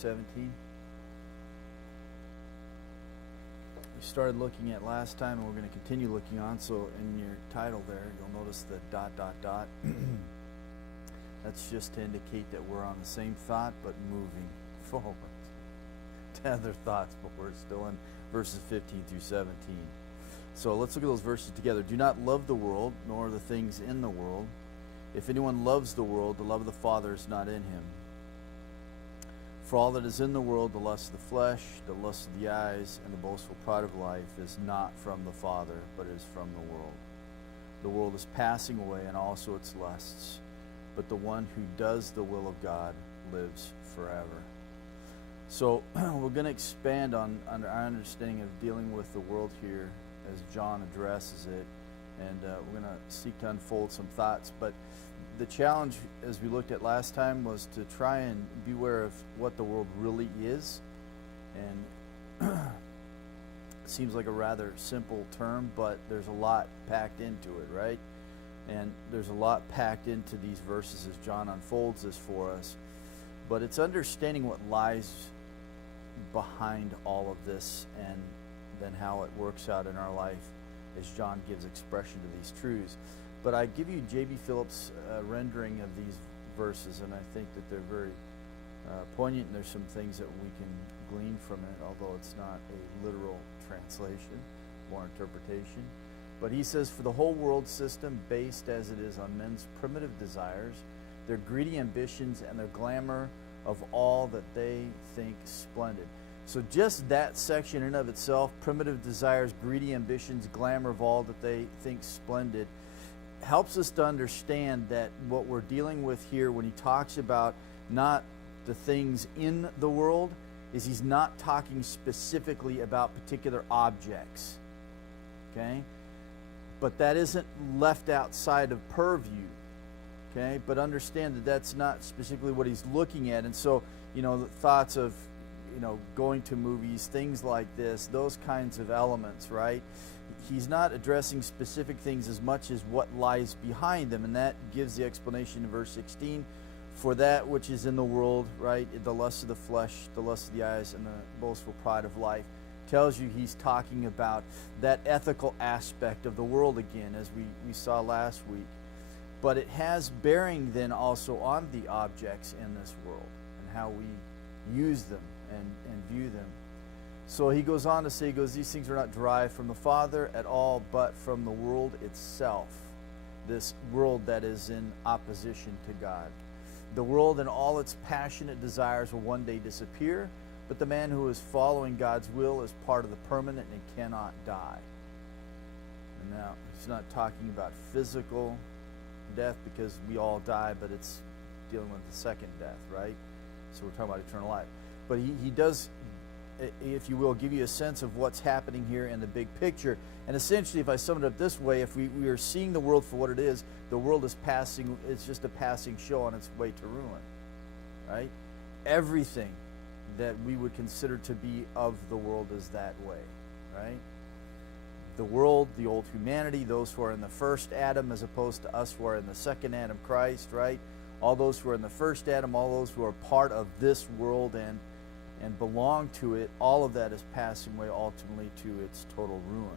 17. We started looking at last time, and we're going to continue looking on. So in your title there, you'll notice the ... That's just to indicate that we're on the same thought, but moving forward to other thoughts, but we're still in verses 15 through 17. So let's look at those verses together. Do not love the world, nor the things in the world. If anyone loves the world, the love of the Father is not in him. For all that is in the world, the lust of the flesh, the lust of the eyes, and the boastful pride of life is not from the Father, but is from the world. The world is passing away, and also its lusts. But the one who does the will of God lives forever. So we're going to expand on our understanding of dealing with the world here as John addresses it. And we're going to seek to unfold some thoughts. But the challenge, as we looked at last time, was to try and be aware of what the world really is. And it seems like a rather simple term, but there's a lot packed into it, right? And there's a lot packed into these verses as John unfolds this for us. But it's understanding what lies behind all of this and then how it works out in our life as John gives expression to these truths. But I give you J.B. Phillips' rendering of these verses, and I think that they're very poignant, and there's some things that we can glean from it, although it's not a literal translation or interpretation. But he says, for the whole world system, based as it is on men's primitive desires, their greedy ambitions, and their glamour of all that they think splendid. So just that section in and of itself, primitive desires, greedy ambitions, glamour of all that they think splendid, helps us to understand that what we're dealing with here when he talks about not the things in the world, is he's not talking specifically about particular objects. Okay? But that isn't left outside of purview, okay? But understand that that's not specifically what he's looking at. And so, the thoughts of, going to movies, things like this, those kinds of elements, right? He's not addressing specific things as much as what lies behind them. And that gives the explanation in verse 16. For that which is in the world, right, the lust of the flesh, the lust of the eyes, and the boastful pride of life, tells you he's talking about that ethical aspect of the world again, as we saw last week. But it has bearing then also on the objects in this world and how we use them and view them. So he goes on to say, these things are not derived from the Father at all, but from the world itself, this world that is in opposition to God. The world and all its passionate desires will one day disappear, but the man who is following God's will is part of the permanent and cannot die. And now, he's not talking about physical death because we all die, but it's dealing with the second death, right? So we're talking about eternal life. But he does, if you will, give you a sense of what's happening here in the big picture. And essentially, if I sum it up this way, if we are seeing the world for what it is, the world is passing, it's just a passing show on its way to ruin, right? Everything that we would consider to be of the world is that way, right? The world, the old humanity, those who are in the first Adam as opposed to us who are in the second Adam, Christ, right? All those who are in the first Adam, all those who are part of this world and belong to it, all of that is passing away ultimately to its total ruin.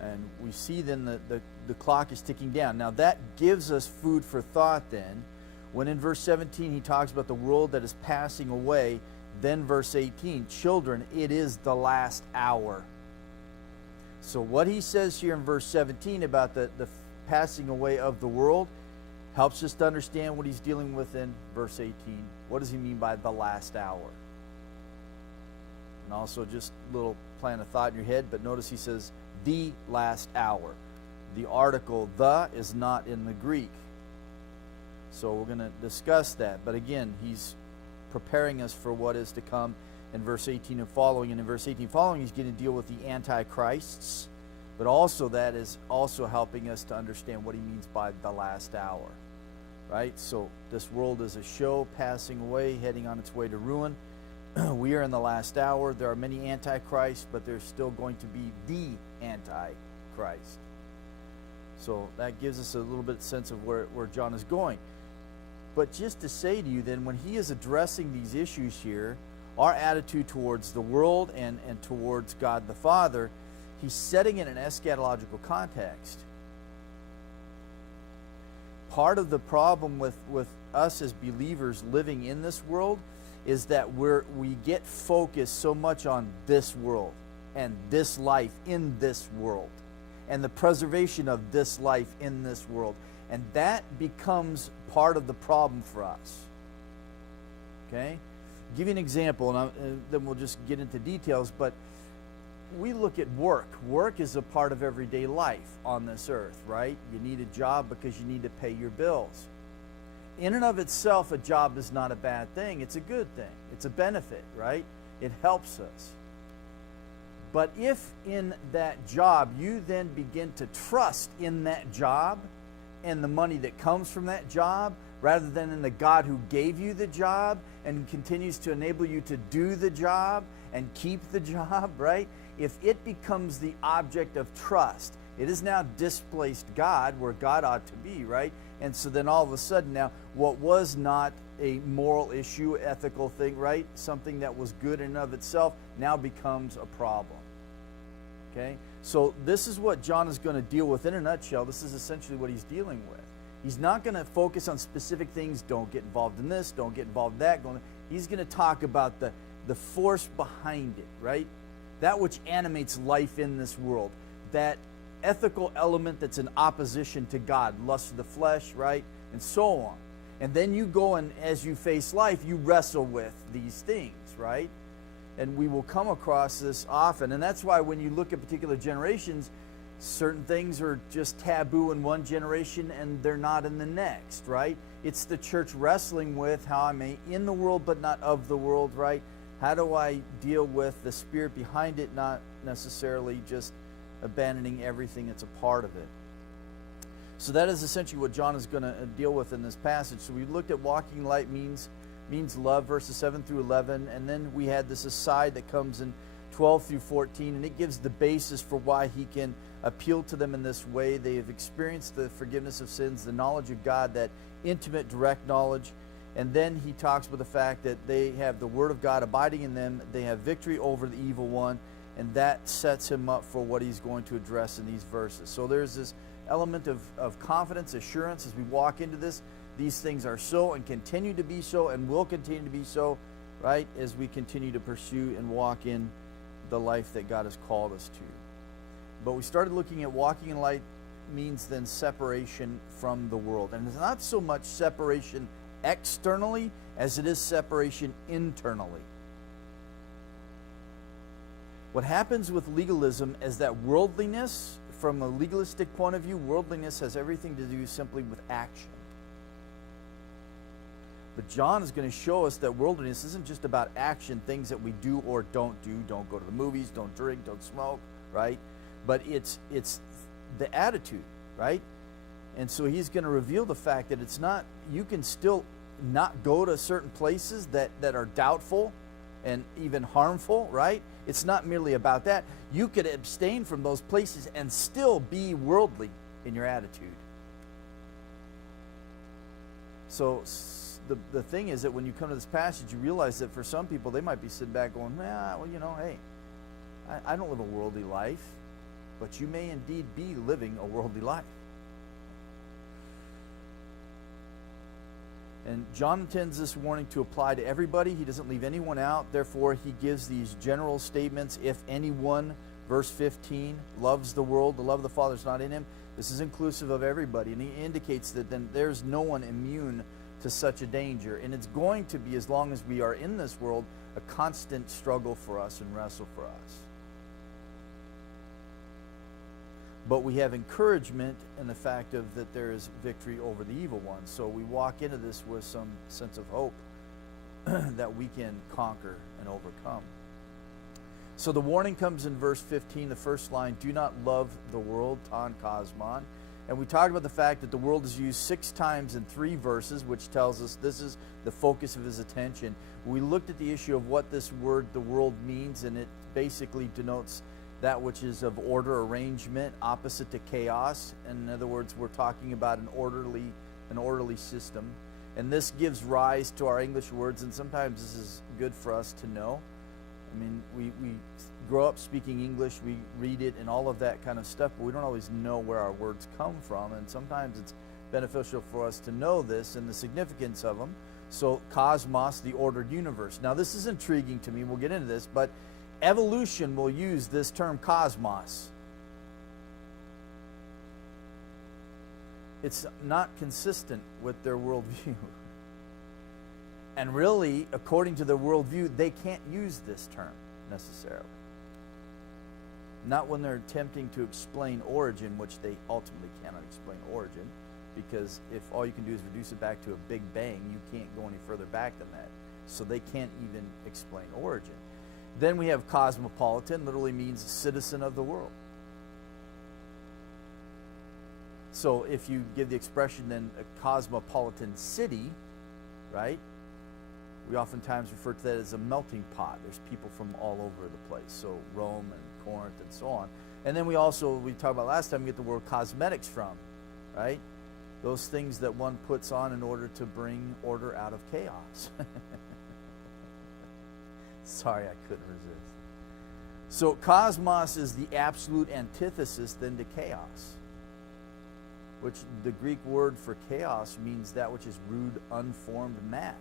And we see then that the clock is ticking down. Now that gives us food for thought then, when in verse 17 he talks about the world that is passing away. Then verse 18, children, it is the last hour. So what he says here in verse 17 about the passing away of the world helps us to understand what he's dealing with in verse 18. What does he mean by the last hour? And also just a little plan of thought in your head, but notice he says the last hour. The article the is not in the Greek. So we're going to discuss that. But again, he's preparing us for what is to come in verse 18 and following. And in verse 18 following, he's going to deal with the antichrists. But also that is also helping us to understand what he means by the last hour. Right? So this world is a show passing away, heading on its way to ruin. We are in the last hour. There are many antichrists, but there's still going to be the antichrist. So that gives us a little bit of sense of where John is going. But just to say to you then, when he is addressing these issues here, our attitude towards the world and towards God the Father, he's setting it in an eschatological context. Part of the problem with us as believers living in this world is that we get focused so much on this world and this life in this world and the preservation of this life in this world. And that becomes part of the problem for us. Okay? I'll give you an example, and then we'll just get into details, but we look at work. Work is a part of everyday life on this earth, right? You need a job because you need to pay your bills. In and of itself, a job is not a bad thing. It's a good thing. It's a benefit, right? It helps us. But if in that job you then begin to trust in that job and the money that comes from that job, rather than in the God who gave you the job and continues to enable you to do the job and keep the job, right? If it becomes the object of trust, it is now displaced God where God ought to be, right? And so then all of a sudden now, what was not a moral issue, ethical thing, right? Something that was good in and of itself now becomes a problem. Okay? So this is what John is going to deal with in a nutshell. This is essentially what he's dealing with. He's not going to focus on specific things. Don't get involved in this. Don't get involved in that. He's going to talk about the force behind it, right? That which animates life in this world. That ethical element that's in opposition to God. Lust of the flesh, right? And so on. And then you go and as you face life, you wrestle with these things, right? And we will come across this often. And that's why when you look at particular generations, certain things are just taboo in one generation and they're not in the next, right? It's the church wrestling with how I'm in the world but not of the world, right? How do I deal with the spirit behind it, not necessarily just abandoning everything that's a part of it. So that is essentially what John is going to deal with in this passage. So we looked at walking light means love, verses 7 through 11, and then we had this aside that comes in 12 through 14, and it gives the basis for why he can appeal to them in this way. They have experienced the forgiveness of sins, the knowledge of God, that intimate, direct knowledge, and then he talks about the fact that they have the Word of God abiding in them, they have victory over the evil one, and that sets him up for what he's going to address in these verses. So there's this element of confidence, assurance as we walk into this. These things are so and continue to be so and will continue to be so, right, as we continue to pursue and walk in the life that God has called us to. But we started looking at walking in light means then separation from the world. And it's not so much separation externally as it is separation internally. What happens with legalism is that worldliness, from a legalistic point of view, worldliness has everything to do simply with action. But John is going to show us that worldliness isn't just about action, things that we do or don't do. Don't go to the movies, don't drink, don't smoke, right? But it's the attitude, right? And so he's going to reveal the fact that it's not, you can still not go to certain places that are doubtful and even harmful, right? It's not merely about that. You could abstain from those places and still be worldly in your attitude. So the thing is that when you come to this passage, you realize that for some people, they might be sitting back going, well, hey, I don't live a worldly life. But you may indeed be living a worldly life. And John intends this warning to apply to everybody. He doesn't leave anyone out. Therefore, he gives these general statements. If anyone, verse 15, loves the world, the love of the Father is not in him. This is inclusive of everybody. And he indicates that then there's no one immune to such a danger. And it's going to be, as long as we are in this world, a constant struggle for us and wrestle for us. But we have encouragement in the fact that there is victory over the evil one. So we walk into this with some sense of hope that we can conquer and overcome. So the warning comes in verse 15, the first line, do not love the world, ton kosmon. And we talked about the fact that the world is used 6 times in 3 verses, which tells us this is the focus of his attention. We looked at the issue of what this word, the world, means, and it basically denotes that which is of order, arrangement, opposite to chaos. In other words, we're talking about an orderly system. And this gives rise to our English words, and sometimes this is good for us to know. I mean, we grow up speaking English, we read it and all of that kind of stuff, but we don't always know where our words come from, and sometimes it's beneficial for us to know this and the significance of them. So, cosmos, the ordered universe. Now, this is intriguing to me. We'll get into this, but evolution will use this term cosmos. It's not consistent with their worldview. And really, according to their worldview, they can't use this term necessarily. Not when they're attempting to explain origin, which they ultimately cannot explain origin, because if all you can do is reduce it back to a big bang, you can't go any further back than that. So they can't even explain origin. Then we have cosmopolitan, literally means citizen of the world. So if you give the expression then a cosmopolitan city, right? We oftentimes refer to that as a melting pot. There's people from all over the place. So Rome and Corinth and so on. And then we talked about last time, we get the word cosmetics from, right? Those things that one puts on in order to bring order out of chaos. Sorry, I couldn't resist. So cosmos is the absolute antithesis then to chaos, which the Greek word for chaos means that which is rude, unformed mass.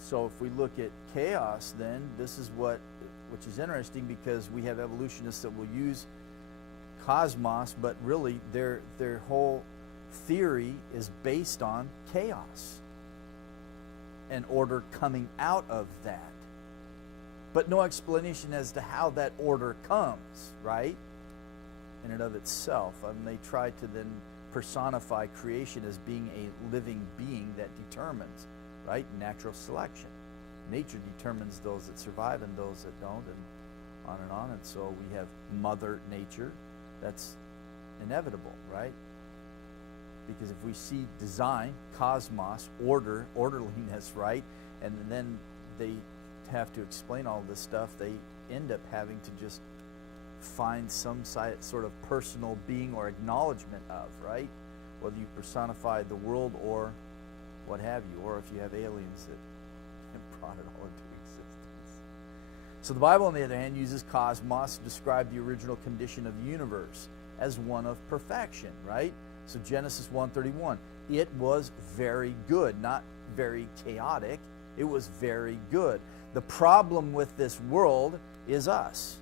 So if we look at chaos, then this is which is interesting, because we have evolutionists that will use cosmos, but really their whole theory is based on chaos and order coming out of that. But no explanation as to how that order comes, right? In and of itself. And they try to then personify creation as being a living being that determines, right? Natural selection. Nature determines those that survive and those that don't, and on and on. And so we have Mother Nature. That's inevitable, right? Because if we see design, cosmos, order, orderliness, right? And then they have to explain all this stuff, they end up having to just find some sort of personal being or acknowledgement of, right? Whether you personify the world or what have you, or if you have aliens that have brought it all into existence. So the Bible, on the other hand, uses cosmos to describe the original condition of the universe as one of perfection, right? So Genesis 1:31, it was very good, not very chaotic. It was very good. The problem with this world is us.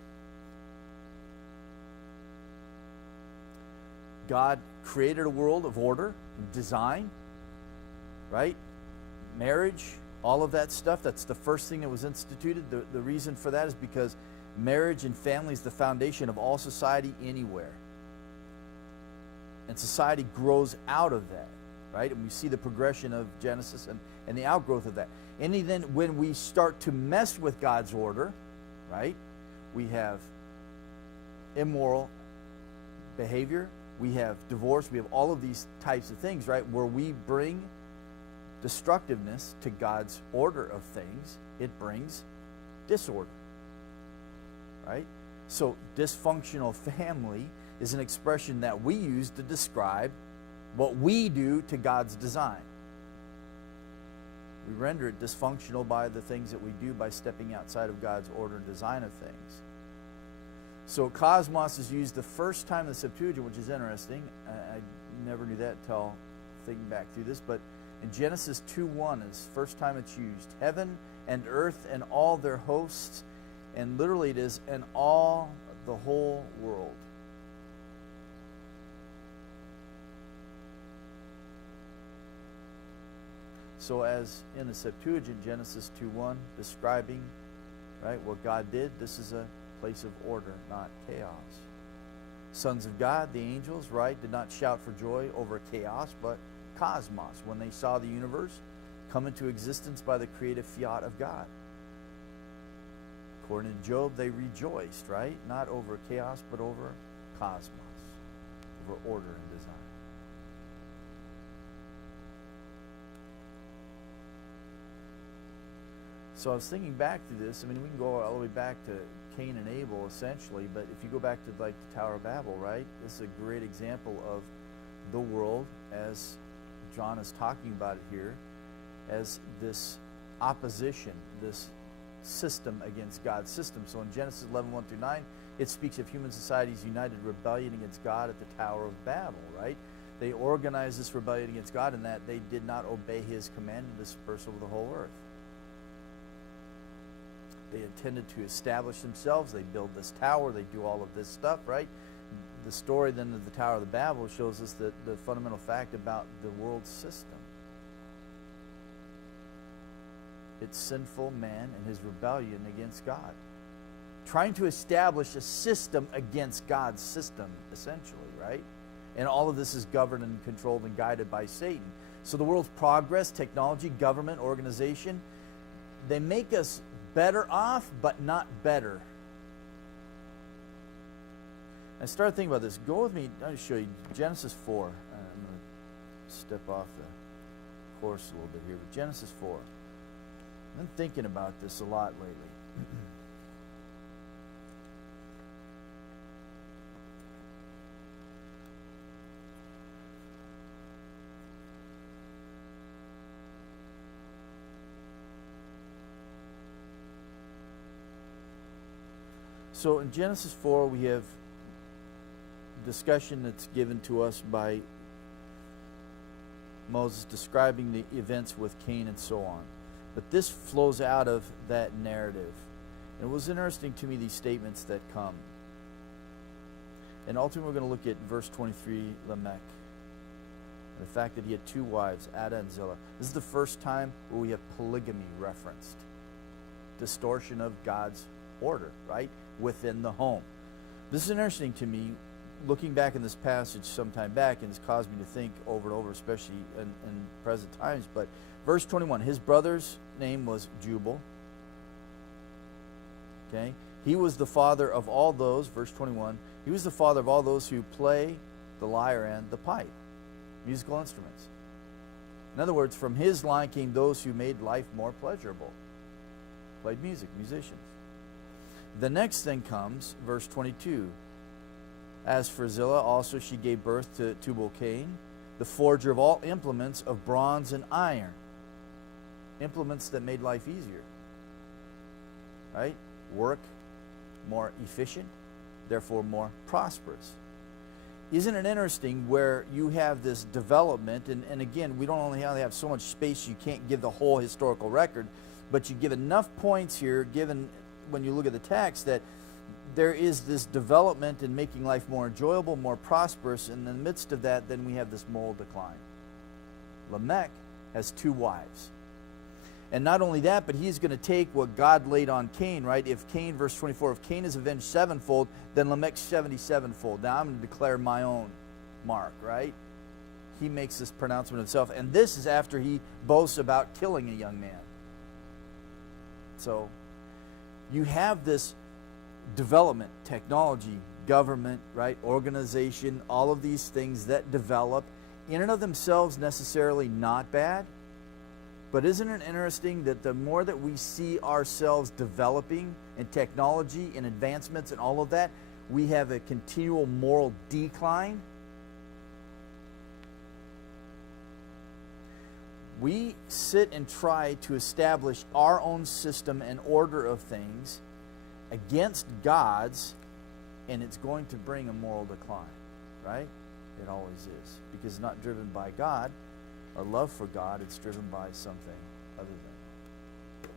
God created a world of order, design, right? Marriage, all of that stuff. That's the first thing that was instituted. The reason for that is because marriage and family is the foundation of all society anywhere. And society grows out of that, right? And we see the progression of Genesis and the outgrowth of that. And then when we start to mess with God's order, right, we have immoral behavior, we have divorce, we have all of these types of things, right, where we bring destructiveness to God's order of things. It brings disorder, right? So dysfunctional family is an expression that we use to describe what we do to God's design. We render it dysfunctional by the things that we do by stepping outside of God's order and design of things. So cosmos is used the first time in the Septuagint, which is interesting. I never knew that until thinking back through this, but in Genesis 2:1 is the first time it's used. Heaven and earth and all their hosts, and literally it is and all the whole world. So as in the Septuagint, Genesis 2:1, describing, right, what God did, this is a place of order, not chaos. Sons of God, the angels, right, did not shout for joy over chaos, but cosmos, when they saw the universe come into existence by the creative fiat of God. According to Job, they rejoiced, right, not over chaos, but over cosmos, over order and design. So I was thinking back to this. I mean, we can go all the way back to Cain and Abel, essentially. But if you go back to like the Tower of Babel, right? This is a great example of the world, as John is talking about it here, as this opposition, this system against God's system. So in Genesis 11:1-9, it speaks of human society's united rebellion against God at the Tower of Babel, right? They organized this rebellion against God in that they did not obey his command to disperse over the whole earth. They intended to establish themselves. They build this tower. They do all of this stuff, right? The story then of the Tower of Babel shows us that the fundamental fact about the world system. It's sinful man and his rebellion against God. Trying to establish a system against God's system, essentially, right? And all of this is governed and controlled and guided by Satan. So the world's progress, technology, government, organization, they make us better off, but not better. I started thinking about this. Go with me. I'll show you Genesis 4. I'm going to step off the course a little bit here. But Genesis 4. I've been thinking about this a lot lately. So in Genesis 4, we have discussion that's given to us by Moses describing the events with Cain and so on. But this flows out of that narrative. And it was interesting to me, these statements that come. And ultimately we're going to look at verse 23, Lamech. The fact that he had two wives, Ada and Zillah. This is the first time where we have polygamy referenced. Distortion of God's order, right? Within the home. This is interesting to me, looking back in this passage some time back, and it's caused me to think over and over, especially in present times. But verse 21, his brother's name was Jubal. Okay? He was the father of all those, verse 21, he was the father of all those who play the lyre and the pipe, musical instruments. In other words, from his line came those who made life more pleasurable. Played music, musicians. The next thing comes, verse 22. As for Zillah, also she gave birth to Tubal-Cain, the forger of all implements of bronze and iron. Implements that made life easier. Right? Work more efficient, therefore more prosperous. Isn't it interesting where you have this development, and again, we don't only have so much space, you can't give the whole historical record, but you give enough points here, given when you look at the text, that there is this development in making life more enjoyable, more prosperous, and in the midst of that, then we have this moral decline. Lamech has two wives. And not only that, but he's going to take what God laid on Cain, right? If Cain, verse 24, if Cain is avenged sevenfold, then Lamech's 77-fold. Now I'm going to declare my own mark, right? He makes this pronouncement himself. And this is after he boasts about killing a young man. So you have this development, technology, government, right, organization, all of these things that develop, in and of themselves necessarily not bad. But isn't it interesting that the more that we see ourselves developing in technology and advancements and all of that, we have a continual moral decline? We sit and try to establish our own system and order of things against God's, and it's going to bring a moral decline, right? It always is. Because it's not driven by God, our love for God, it's driven by something other than.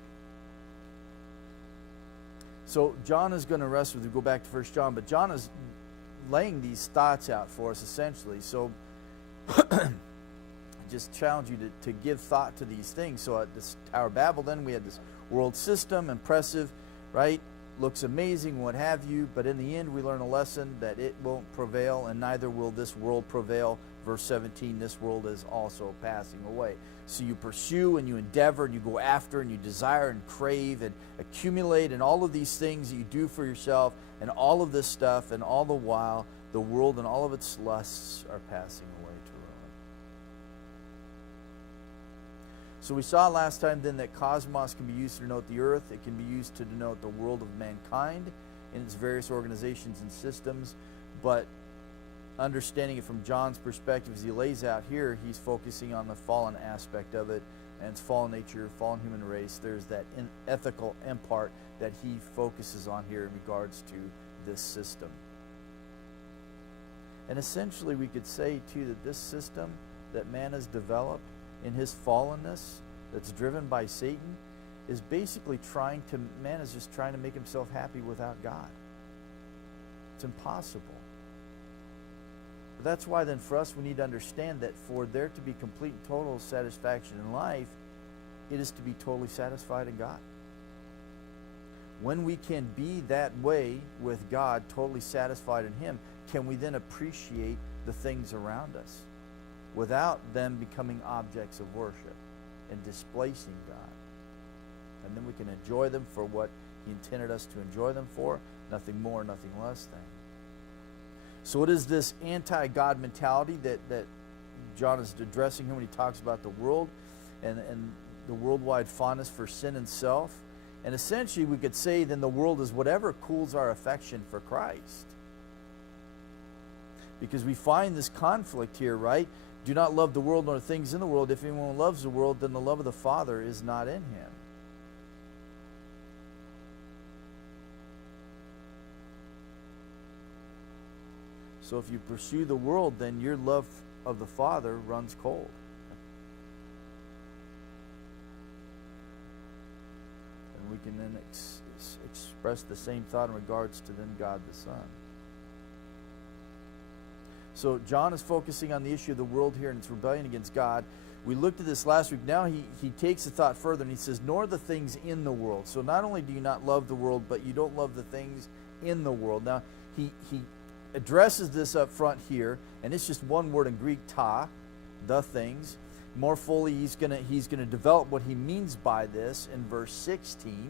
So John is going to rest with you. Go back to 1 John, but John is laying these thoughts out for us essentially. So I just challenge you to give thought to these things. So at this Tower of Babel, then we had this world system, impressive, right? Looks amazing, what have you, but in the end we learn a lesson that it won't prevail, and neither will this world prevail. Verse 17, this world is also passing away. So you pursue and you endeavor and you go after and you desire and crave and accumulate and all of these things that you do for yourself and all of this stuff, and all the while the world and all of its lusts are passing away to ruin. So we saw last time then that cosmos can be used to denote the earth. It can be used to denote the world of mankind. in its various organizations and systems, but understanding it from John's perspective as he lays out here, he's focusing on the fallen aspect of it, and its fallen nature, fallen human race. There's that ethical impart that he focuses on here in regards to this system. And essentially we could say too that this system that man has developed in his fallenness, that's driven by Satan, is basically man is just trying to make himself happy without God. It's impossible. But that's why then for us we need to understand that for there to be complete and total satisfaction in life, it is to be totally satisfied in God. When we can be that way with God, totally satisfied in Him, can we then appreciate the things around us without them becoming objects of worship and displacing God? And then we can enjoy them for what He intended us to enjoy them for, nothing more, nothing less than. So it is this anti-God mentality that John is addressing here when he talks about the world and the worldwide fondness for sin and self. And essentially we could say then the world is whatever cools our affection for Christ. Because we find this conflict here, right? Do not love the world nor the things in the world. If anyone loves the world, then the love of the Father is not in him. So if you pursue the world, then your love of the Father runs cold. And we can then express the same thought in regards to then God the Son. So John is focusing on the issue of the world here and its rebellion against God. We looked at this last week. Now he takes the thought further and he says, nor the things in the world. So not only do you not love the world, but you don't love the things in the world. Now he addresses this up front here, and it's just one word in Greek, ta, the things. More fully, he's gonna develop what he means by this in verse 16,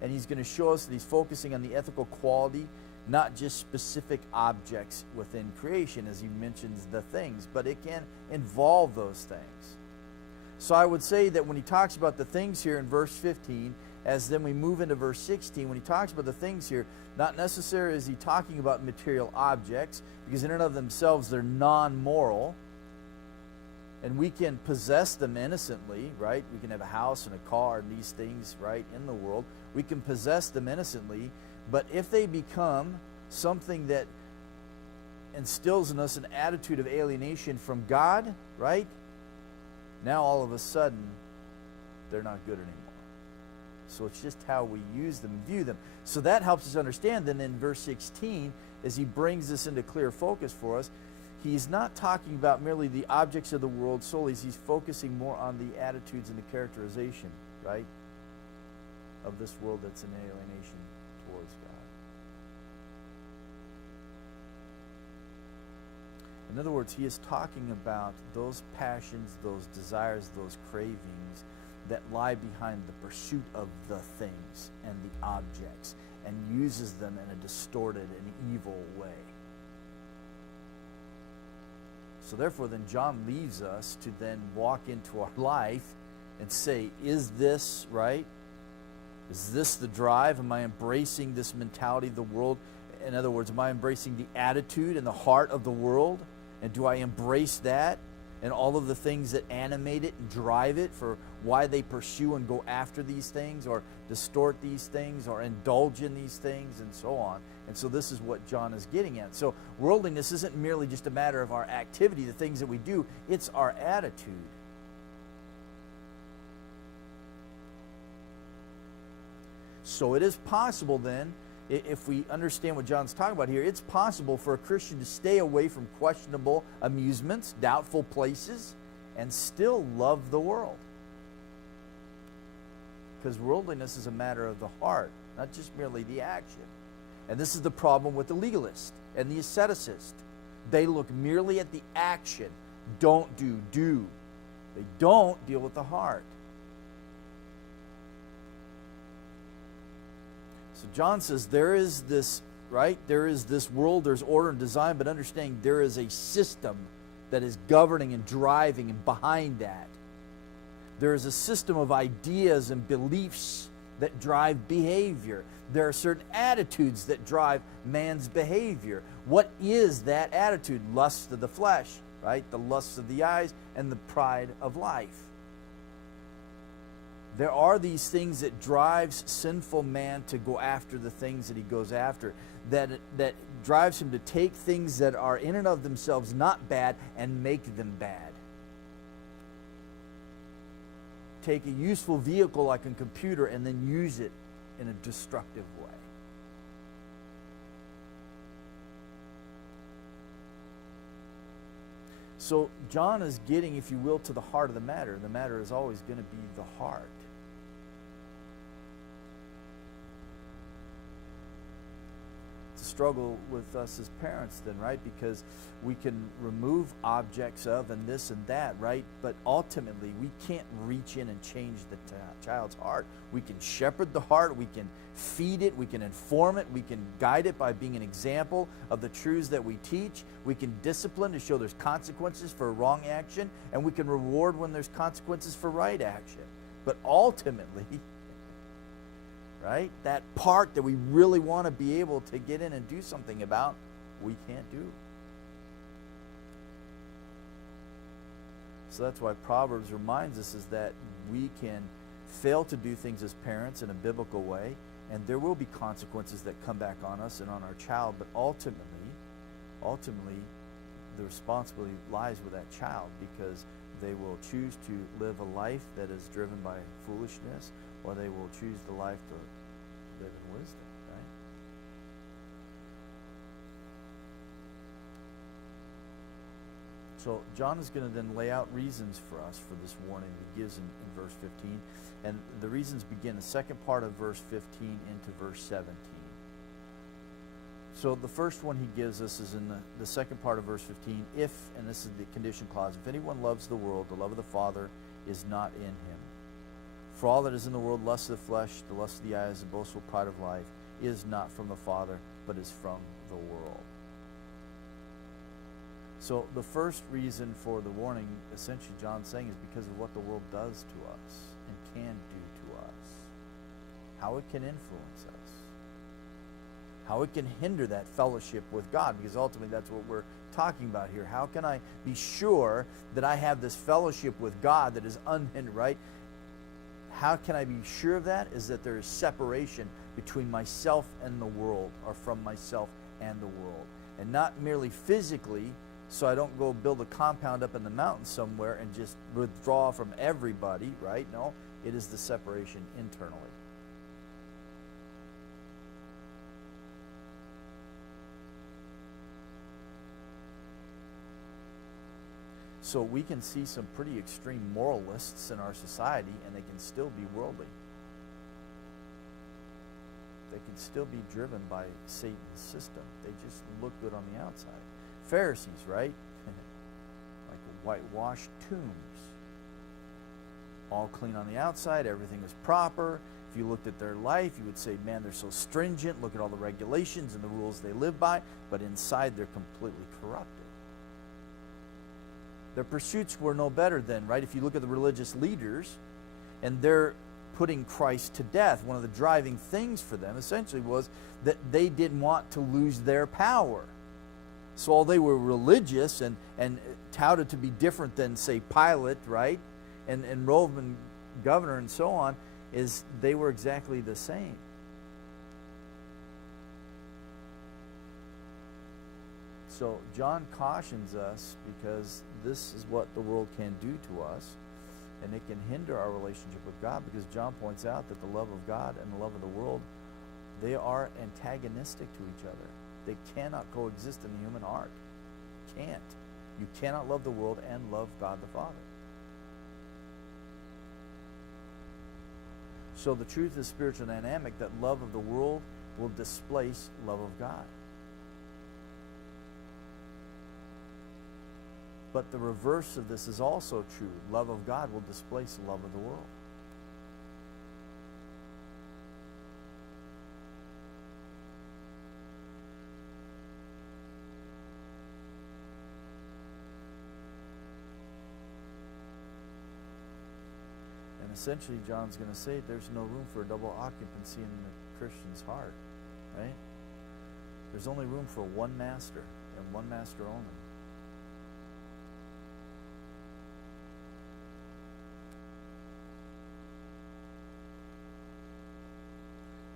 and he's going to show us that he's focusing on the ethical quality, not just specific objects within creation, as he mentions the things, but it can involve those things. So I would say that when he talks about the things here in verse 15, as then we move into verse 16, when he talks about the things here, not necessarily is he talking about material objects, because in and of themselves they're non-moral, and we can possess them innocently, right? We can have a house and a car and these things, right, in the world. We can possess them innocently, but if they become something that instills in us an attitude of alienation from God, right, now all of a sudden they're not good anymore. So it's just how we use them and view them. So that helps us understand then in verse 16, as he brings this into clear focus for us, he's not talking about merely the objects of the world solely. He's focusing more on the attitudes and the characterization, right, of this world that's in alienation towards God. In other words, he is talking about those passions, those desires, those cravings that lie behind the pursuit of the things and the objects, and uses them in a distorted and evil way. So therefore then John leaves us to then walk into our life and say, is this right? Is this the drive? Am I embracing this mentality of the world? In other words, am I embracing the attitude and the heart of the world? And do I embrace that and all of the things that animate it and drive it for why they pursue and go after these things, or distort these things, or indulge in these things, and so on? And so this is what John is getting at. So worldliness isn't merely just a matter of our activity, the things that we do, it's our attitude. So it is possible then, if we understand what John's talking about here, it's possible for a Christian to stay away from questionable amusements, doubtful places, and still love the world. Because worldliness is a matter of the heart, not just merely the action. And this is the problem with the legalist and the asceticist. They look merely at the action. Don't do. They don't deal with the heart. So John says there is this, right? There is this world, there's order and design, but understanding there is a system that is governing and driving and behind that. There is a system of ideas and beliefs that drive behavior. There are certain attitudes that drive man's behavior. What is that attitude? Lust of the flesh, right? The lust of the eyes and the pride of life. There are these things that drives sinful man to go after the things that he goes after, that drives him to take things that are in and of themselves not bad and make them bad. Take a useful vehicle like a computer and then use it in a destructive way. So John is getting, if you will, to the heart of the matter. The matter is always going to be the heart. Struggle with us as parents then, right? Because we can remove objects of and this and that, right? But ultimately we can't reach in and change the child's heart. We can shepherd the heart, we can feed it, we can inform it, we can guide it by being an example of the truths that we teach. We can discipline to show there's consequences for wrong action, and we can reward when there's consequences for right action. But ultimately, right, that part that we really want to be able to get in and do something about, we can't do. So that's why Proverbs reminds us is that we can fail to do things as parents in a biblical way, and there will be consequences that come back on us and on our child, but ultimately, the responsibility lies with that child, because they will choose to live a life that is driven by foolishness, or they will choose the life to live in wisdom, right? So John is going to then lay out reasons for us for this warning he gives in verse 15. And the reasons begin the second part of verse 15 into verse 17. So the first one he gives us is in the second part of verse 15. If, and this is the condition clause, if anyone loves the world, the love of the Father is not in him. For all that is in the world, lust of the flesh, the lust of the eyes, the boastful pride of life, is not from the Father, but is from the world. So the first reason for the warning, essentially John's saying, is because of what the world does to us and can do to us. How it can influence us. How it can hinder that fellowship with God, because ultimately that's what we're talking about here. How can I be sure that I have this fellowship with God that is unhindered, right? How can I be sure of that? Is that there is separation between myself and the world, or from myself and the world. And not merely physically, so I don't go build a compound up in the mountains somewhere and just withdraw from everybody, right? No, it is the separation internally. So we can see some pretty extreme moralists in our society, and they can still be worldly. They can still be driven by Satan's system. They just look good on the outside. Pharisees, right? Like whitewashed tombs. All clean on the outside, everything is proper. If you looked at their life, you would say, man, they're so stringent. Look at all the regulations and the rules they live by. But inside, they're completely corrupted. Their pursuits were no better then, right? If you look at the religious leaders, and they're putting Christ to death, one of the driving things for them essentially was that they didn't want to lose their power. So while they were religious and touted to be different than, say, Pilate, right? And Roman governor and so on, is they were exactly the same. So John cautions us, because this is what the world can do to us, and it can hinder our relationship with God, because John points out that the love of God and the love of the world, they are antagonistic to each other. They cannot coexist in the human heart. Can't. You cannot love the world and love God the Father. So the truth is spiritual dynamic, that love of the world will displace love of God. But the reverse of this is also true. Love of God will displace love of the world. And essentially John's going to say there's no room for a double occupancy in the Christian's heart, right? There's only room for one master, and one master only.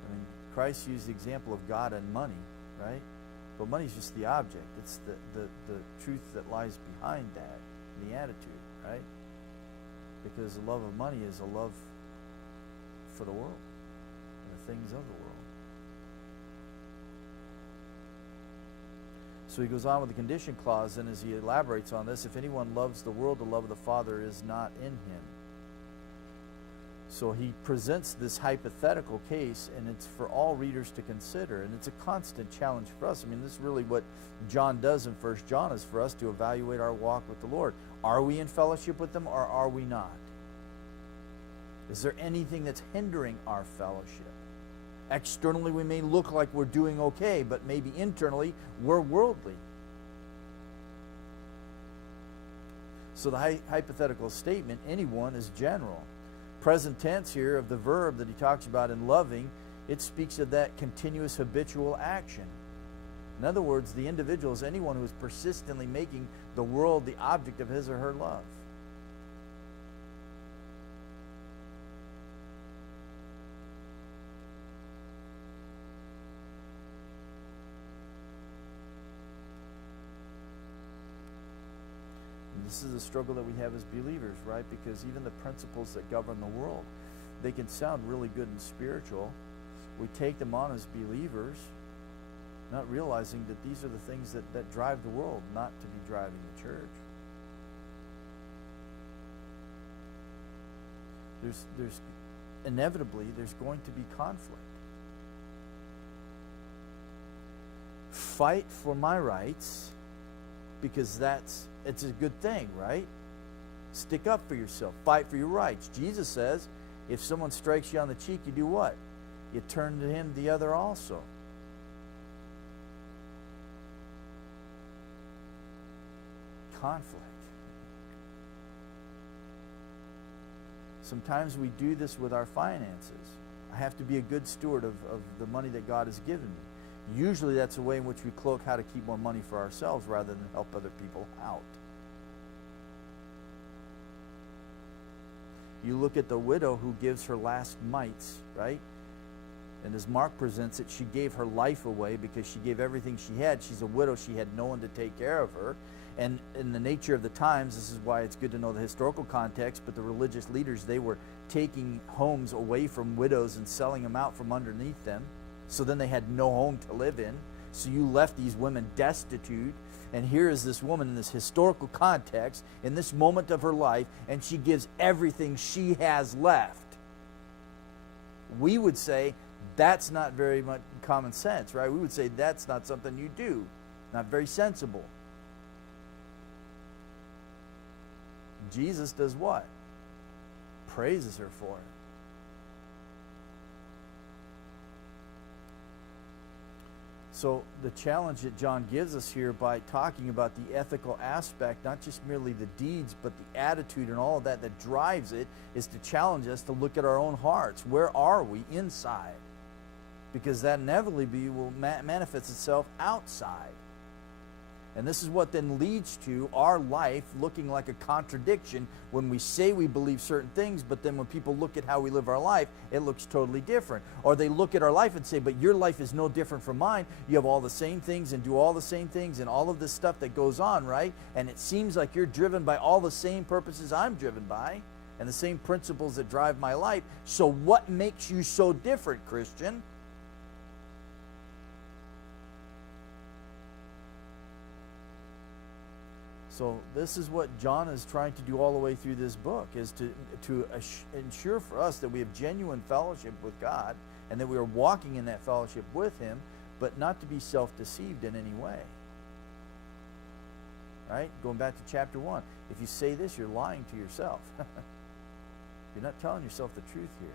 I mean, Christ used the example of God and money, right? But money's just the object. It's the truth that lies behind that, the attitude, right? Because the love of money is a love for the world, and the things of the world. So he goes on with the condition clause, and as he elaborates on this, if anyone loves the world, the love of the Father is not in him. So he presents this hypothetical case, and it's for all readers to consider, and it's a constant challenge for us. I mean, this is really what John does in 1 John, is for us to evaluate our walk with the Lord. Are we in fellowship with him, or are we not? Is there anything that's hindering our fellowship? Externally, we may look like we're doing okay, but maybe internally, we're worldly. So the hypothetical statement, anyone, is general. Present tense here of the verb that he talks about in loving, it speaks of that continuous habitual action. In other words, the individual is anyone who is persistently making the world the object of his or her love. This is a struggle that we have as believers, right? Because even the principles that govern the world, they can sound really good and spiritual. We take them on as believers, not realizing that these are the things that drive the world, not to be driving the church. There's inevitably, there's going to be conflict. Fight for my rights, because it's a good thing, right? Stick up for yourself. Fight for your rights. Jesus says, if someone strikes you on the cheek, you do what? You turn to him the other also. Conflict. Sometimes we do this with our finances. I have to be a good steward of the money that God has given me. Usually that's a way in which we cloak how to keep more money for ourselves rather than help other people out. You look at the widow who gives her last mites, right? And as Mark presents it, she gave her life away because she gave everything she had. She's a widow. She had no one to take care of her. And in the nature of the times, this is why it's good to know the historical context, but the religious leaders, they were taking homes away from widows and selling them out from underneath them. So then they had no home to live in. So you left these women destitute. And here is this woman in this historical context, in this moment of her life, and she gives everything she has left. We would say that's not very much common sense, right? We would say that's not something you do. Not very sensible. Jesus does what? Praises her for it. So the challenge that John gives us here by talking about the ethical aspect, not just merely the deeds, but the attitude and all of that drives it, is to challenge us to look at our own hearts. Where are we inside? Because that inevitably will manifest itself outside. And this is what then leads to our life looking like a contradiction when we say we believe certain things, but then when people look at how we live our life, it looks totally different. Or they look at our life and say, but your life is no different from mine. You have all the same things and do all the same things and all of this stuff that goes on, right? And it seems like you're driven by all the same purposes I'm driven by and the same principles that drive my life. So what makes you so different, Christian? So this is what John is trying to do all the way through this book, is to ensure for us that we have genuine fellowship with God and that we are walking in that fellowship with him, but not to be self-deceived in any way. Right? Going back to chapter 1. If you say this, you're lying to yourself. You're not telling yourself the truth here.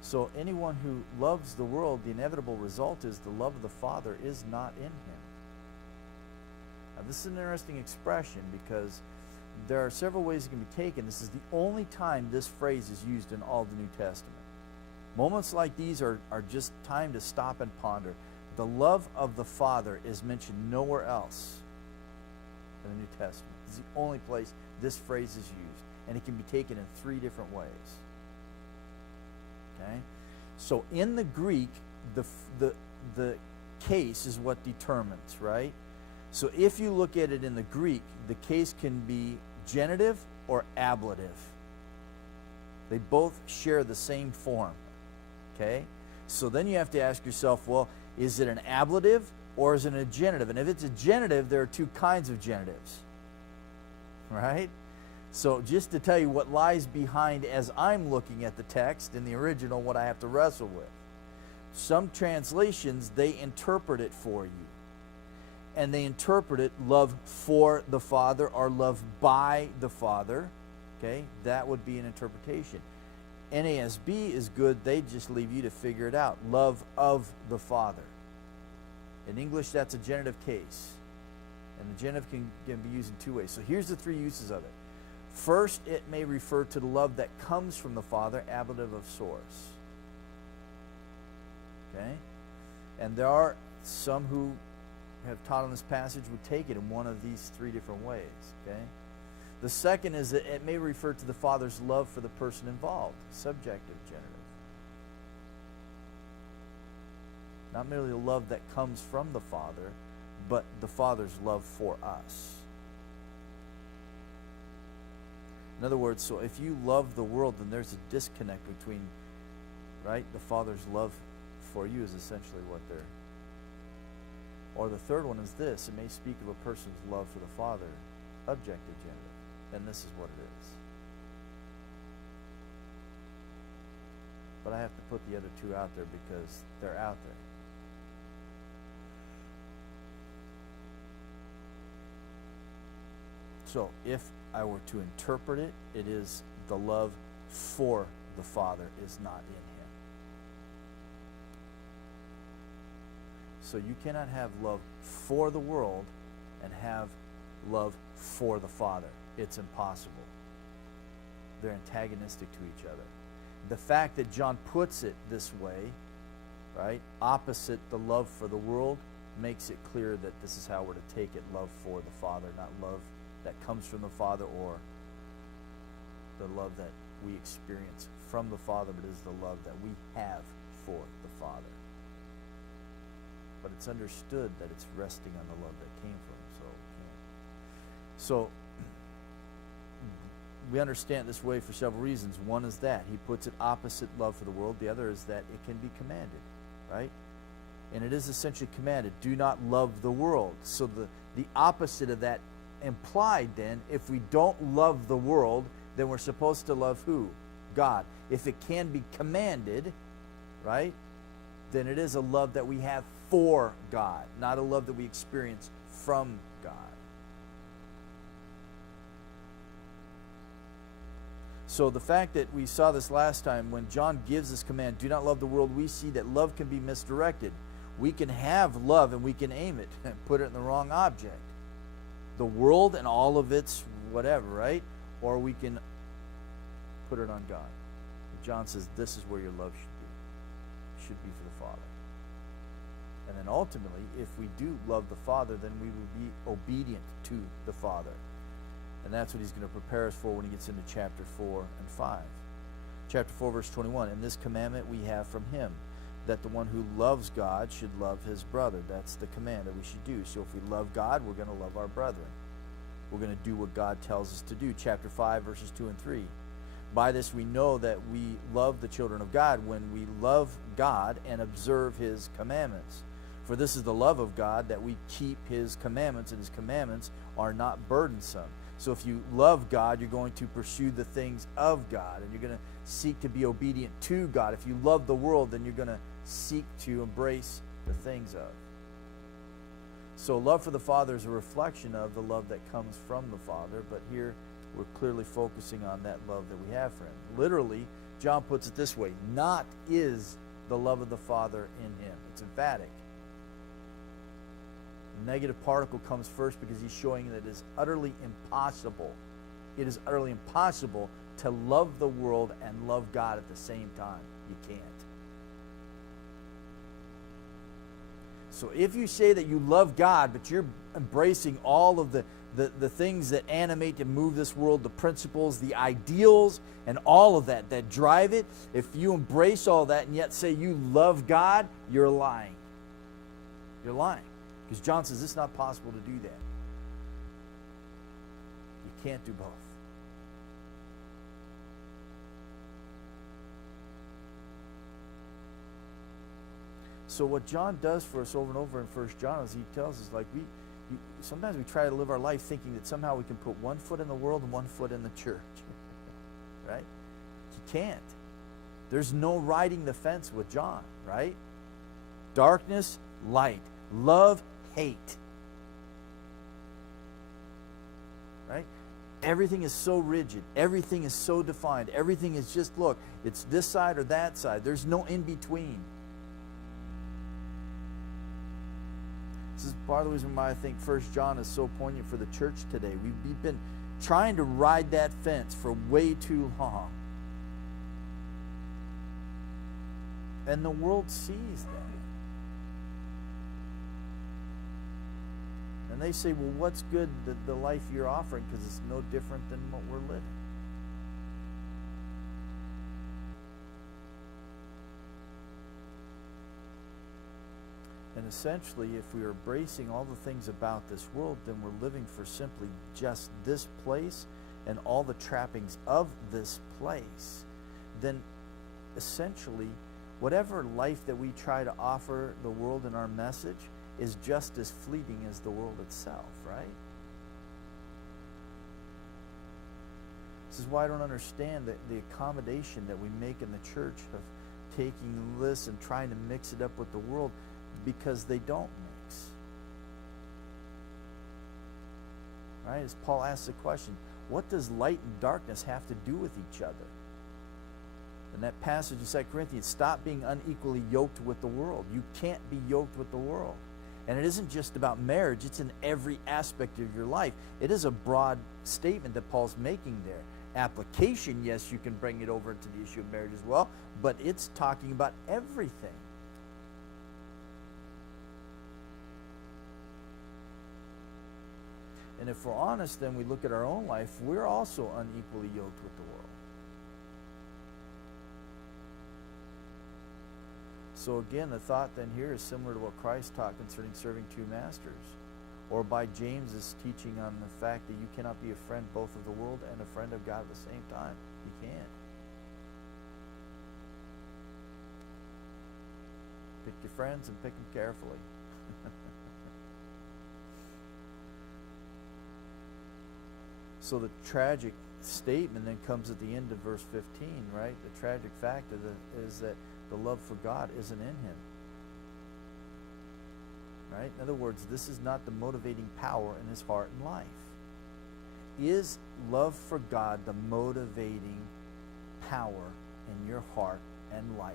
So anyone who loves the world, the inevitable result is the love of the Father is not in him. Now, this is an interesting expression because there are several ways it can be taken. This is the only time this phrase is used in all the New Testament. Moments like these are just time to stop and ponder. The love of the Father is mentioned nowhere else in the New Testament. It's the only place this phrase is used, and it can be taken in three different ways. Okay? So in the Greek, the case is what determines, right? So if you look at it in the Greek, the case can be genitive or ablative. They both share the same form. Okay? So then you have to ask yourself, well, is it an ablative or is it a genitive? And if it's a genitive, there are two kinds of genitives. Right? So just to tell you what lies behind as I'm looking at the text in the original, what I have to wrestle with. Some translations, they interpret it for you. And they interpret it love for the Father or love by the Father. Okay? That would be an interpretation. NASB is good. They just leave you to figure it out. Love of the Father. In English, that's a genitive case. And the genitive can be used in two ways. So here's the three uses of it. First, it may refer to the love that comes from the Father, ablative of source. Okay? And there are some who have taught on this passage would take it in one of these three different ways. Okay? The second is that it may refer to the Father's love for the person involved, subjective genitive. Not merely the love that comes from the Father, but the Father's love for us. In other words, so if you love the world, then there's a disconnect between, right, the Father's love for you is essentially what they're... Or the third one is this. It may speak of a person's love for the Father, objective genitive. And this is what it is. But I have to put the other two out there because they're out there. So if I were to interpret it, it is the love for the Father is not in him. So you cannot have love for the world and have love for the Father. It's impossible. They're antagonistic to each other. The fact that John puts it this way, right, opposite the love for the world, makes it clear that this is how we're to take it, love for the Father, not love that comes from the Father or the love that we experience from the Father, but it is the love that we have for the Father. But it's understood that it's resting on the love that came from him. So we understand this way for several reasons. One is that he puts it opposite love for the world. The other is that it can be commanded, right? And it is essentially commanded. Do not love the world. So the opposite of that implied then, if we don't love the world, then we're supposed to love who? God. If it can be commanded, right, then it is a love that we have for God, not a love that we experience from God. So the fact that we saw this last time, when John gives this command, do not love the world, we see that love can be misdirected. We can have love and we can aim it and put it in the wrong object. The world and all of its whatever, right? Or we can put it on God. John says this is where your love should be. It should be for the Father. And then ultimately, if we do love the Father, then we will be obedient to the Father. And that's what he's going to prepare us for when he gets into chapter 4 and 5. Chapter 4, verse 21, and this commandment we have from him, that the one who loves God should love his brother. That's the command that we should do. So if we love God, we're going to love our brethren. We're going to do what God tells us to do. Chapter 5, verses 2 and 3. By this we know that we love the children of God when we love God and observe his commandments. For this is the love of God, that we keep his commandments, and his commandments are not burdensome. So if you love God, you're going to pursue the things of God, and you're going to seek to be obedient to God. If you love the world, then you're going to seek to embrace the things of. So love for the Father is a reflection of the love that comes from the Father, but here we're clearly focusing on that love that we have for him. Literally, John puts it this way, not is the love of the Father in him. It's emphatic. negative particle comes first because he's showing that it is utterly impossible. It is utterly impossible to love the world and love God at the same time. You can't. So if you say that you love God, but you're embracing all of the things that animate and move this world, the principles, the ideals, and all of that drive it, if you embrace all that and yet say you love God, you're lying. You're lying. Because John says it's not possible to do that. You can't do both. So what John does for us over and over in 1 John is he tells us, like, sometimes we try to live our life thinking that somehow we can put one foot in the world and one foot in the church. Right? You can't. There's no riding the fence with John, right? Darkness, light. Love, hate. Right? Everything is so rigid. Everything is so defined. Everything is just, look, it's this side or that side. There's no in between. This is part of the reason why I think 1 John is so poignant for the church today. We've been trying to ride that fence for way too long. And the world sees that. And they say, well, what's good, the life you're offering, because it's no different than what we're living. And essentially, if we are embracing all the things about this world, then we're living for simply just this place and all the trappings of this place. Then essentially, whatever life that we try to offer the world in our message is just as fleeting as the world itself, right? This is why I don't understand the accommodation that we make in the church of taking this and trying to mix it up with the world, because they don't mix. Right? As Paul asks the question, what does light and darkness have to do with each other? In that passage in 2 Corinthians, stop being unequally yoked with the world. You can't be yoked with the world. And it isn't just about marriage, it's in every aspect of your life. It is a broad statement that Paul's making there. Application, yes, you can bring it over into the issue of marriage as well, but it's talking about everything. And if we're honest, then we look at our own life, we're also unequally yoked with the world. So again, the thought then here is similar to what Christ taught concerning serving two masters, or by James's teaching on the fact that you cannot be a friend both of the world and a friend of God at the same time. You can't. Pick your friends and pick them carefully. So the tragic statement then comes at the end of verse 15, right? The tragic fact is that the love for God isn't in him. Right? In other words, this is not the motivating power in his heart and life. Is love for God the motivating power in your heart and life?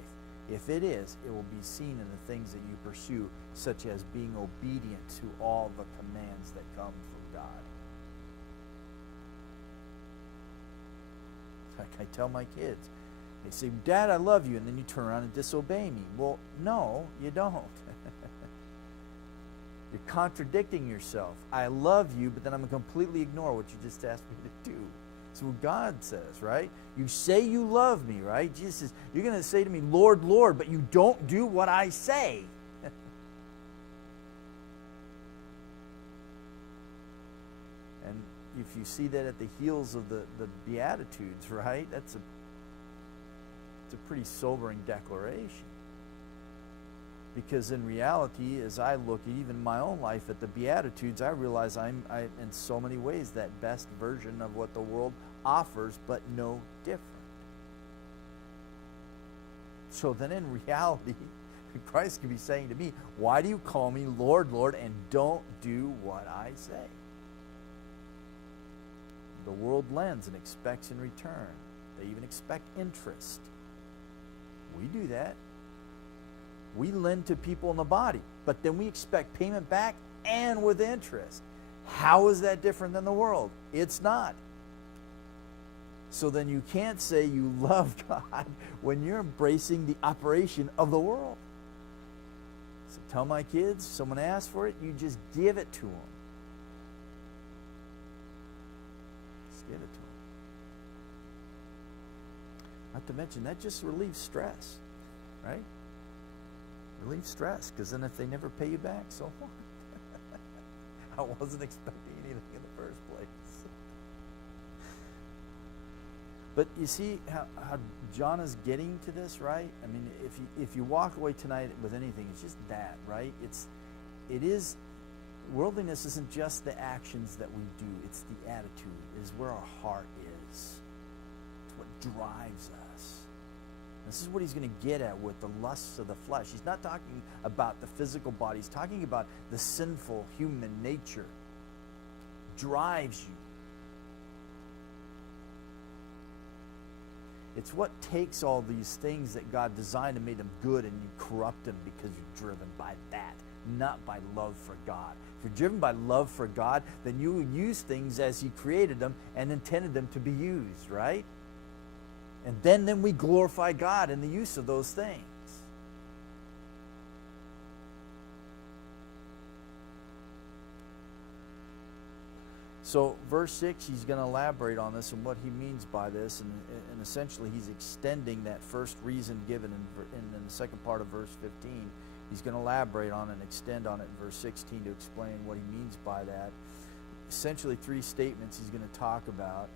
If it is, it will be seen in the things that you pursue, such as being obedient to all the commands that come from God. Like I tell my kids, they say, Dad, I love you, and then you turn around and disobey me. Well, no, you don't. You're contradicting yourself. I love you, but then I'm going to completely ignore what you just asked me to do. That's what God says, right? You say you love me, right? Jesus says, you're going to say to me, Lord, Lord, but you don't do what I say. And if you see that at the heels of the Beatitudes, right? It's a pretty sobering declaration. Because in reality, as I look at even my own life at the Beatitudes, I realize I'm in so many ways that best version of what the world offers, but no different. So then in reality, Christ can be saying to me, why do you call me Lord, Lord, and don't do what I say? The world lends and expects in return. They even expect interest. We do that. We lend to people in the body, but then we expect payment back and with interest. How is that different than the world? It's not. So then you can't say you love God when you're embracing the operation of the world. So tell my kids, someone asks for it, you just give it to them. Just give it to them. Not to mention, that just relieves stress, right? Relieves stress, because then if they never pay you back, so what? I wasn't expecting anything in the first place. But you see how John is getting to this, right? I mean, if you walk away tonight with anything, it's just that, right? Worldliness isn't just the actions that we do, it's the attitude. It is where our heart is. It's what drives us. This is what he's going to get at with the lusts of the flesh. He's not talking about the physical body. He's talking about the sinful human nature. Drives you. It's what takes all these things that God designed and made them good, and you corrupt them because you're driven by that, not by love for God. If you're driven by love for God, then you will use things as He created them and intended them to be used, right? And then we glorify God in the use of those things. So verse 6, he's going to elaborate on this and what he means by this. And essentially, he's extending that first reason given in the second part of verse 15. He's going to elaborate on and extend on it in verse 16 to explain what he means by that. Essentially, three statements he's going to talk about.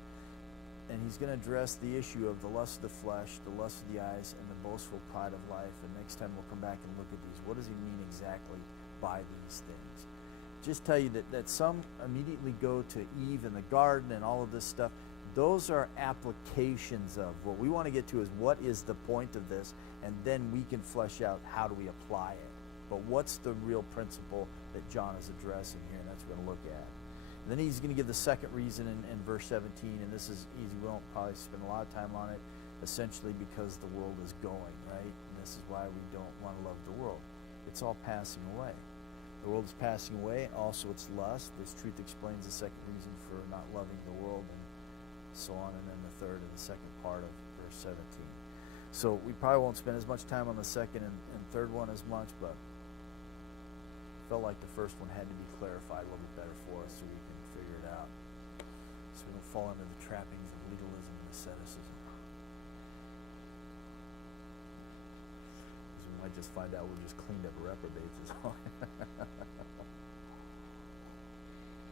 And he's going to address the issue of the lust of the flesh, the lust of the eyes, and the boastful pride of life. And next time we'll come back and look at these. What does he mean exactly by these things? Just tell you that some immediately go to Eve in the garden and all of this stuff. Those are applications of. What we want to get to is what is the point of this, and then we can flesh out how do we apply it. But what's the real principle that John is addressing here, and that's what we're going to look at. And then he's going to give the second reason in verse 17, and this is easy. We won't probably spend a lot of time on it, essentially because the world is going, right? And this is why we don't want to love the world. It's all passing away. The world is passing away, and also its lust. This truth explains the second reason for not loving the world, and so on, and then the third and the second part of verse 17. So we probably won't spend as much time on the second and third one as much, but felt like the first one had to be clarified a little bit better for us so we can figure it out, so we don't fall into the trappings of legalism and asceticism. Because we might just find out we're just cleaned up reprobates is all.